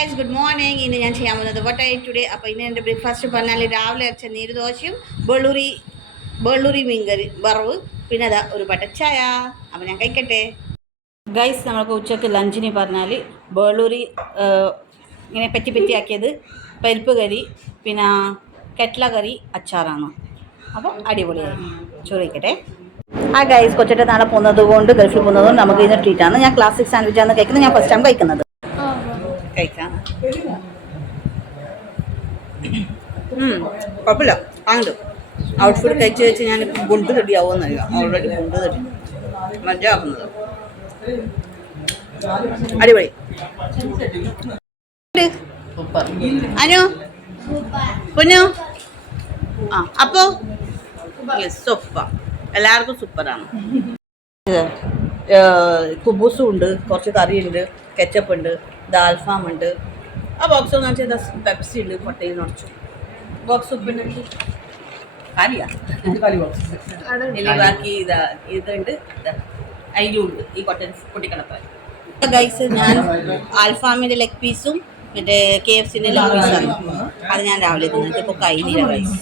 Guys good morning. ഇന്ന് ഞാൻ ചെയ്യാൻ പോകുന്നത് വട്ട് ഐ ടുഡേ. അപ്പോൾ ഇന്ന് എൻ്റെ ബ്രേക്ക്ഫാസ്റ്റ് പറഞ്ഞാൽ രാവിലെ അരച്ച നീരുദോശയും വെള്ളൂരി മീൻകറി വറവ്, പിന്നെ അതാ ഒരു പട്ടച്ചായ. അപ്പോൾ ഞാൻ കഴിക്കട്ടെ. ഗൈസ് നമ്മൾക്ക് ഉച്ചയ്ക്ക് ലഞ്ചിന് പറഞ്ഞാൽ വെള്ളൂരി ഇങ്ങനെ പറ്റി ആക്കിയത്, പരിപ്പ് കറി, പിന്നെ കെറ്റ്ല കറി, അച്ചാറാണ്. അപ്പോൾ അടിപൊളിയായി. ചോറ് കഴിക്കട്ടെ. ആ ഗൈസ് കൊച്ചിട്ട് നാളെ പോകുന്നത് കൊണ്ട്, ഗൾഫിൽ പോകുന്നത് കൊണ്ട് നമുക്ക് ഇന്ന് ട്രീറ്റാണ്. ഞാൻ ക്ലാസിക് സാൻഡ്വിച്ചാണ് കഴിക്കുന്നത്. ഞാൻ ഫസ്റ്റ് ടൈം കഴിക്കുന്നത്. കഴിക്കാം. കുഴപ്പമില്ല, കാണുന്നുണ്ട്. ഔട്ട്ഫിറ്റ് കഴിച്ച് ഞാൻ ബുണ്ട് തടിയാവുമെന്നറിയാം. ഓൾറെഡി ബുണ്ട് തടി മജാക്കുന്നത്. അടിപൊളി. അനു പൊന്നു അപ്പോൾ സൂപ്പർ, എല്ലാവർക്കും സൂപ്പറാണ്. കുബൂസും ഉണ്ട്, കുറച്ച് കറിയുണ്ട്, കെച്ചപ്പ് ഉണ്ട്, ദാൽഫാം ഉണ്ട്. ആ ബോക്സ് എന്ന് വെച്ചാൽ പെപ്സി ഉണ്ട്, പൊട്ടയിൽ നിറച്ചു ബോക്സ് ഉപ്പിൻ്റെ കറിയാണ്. ബാക്കി ഇതുണ്ട്, അതിലും ഉണ്ട് ഈ പൊട്ടിക്കണപ്പാൽ. ഗൈസ് ഞാൻ ആൽഫാമിൻ്റെ ലെഗ് പീസും മറ്റേ KFCൻ്റെ ലെഗ് പീസാണ്. അത് ഞാൻ രാവിലെ തിന്നിട്ട് ഇപ്പോൾ കഴിഞ്ഞില്ല ഗൈസ്.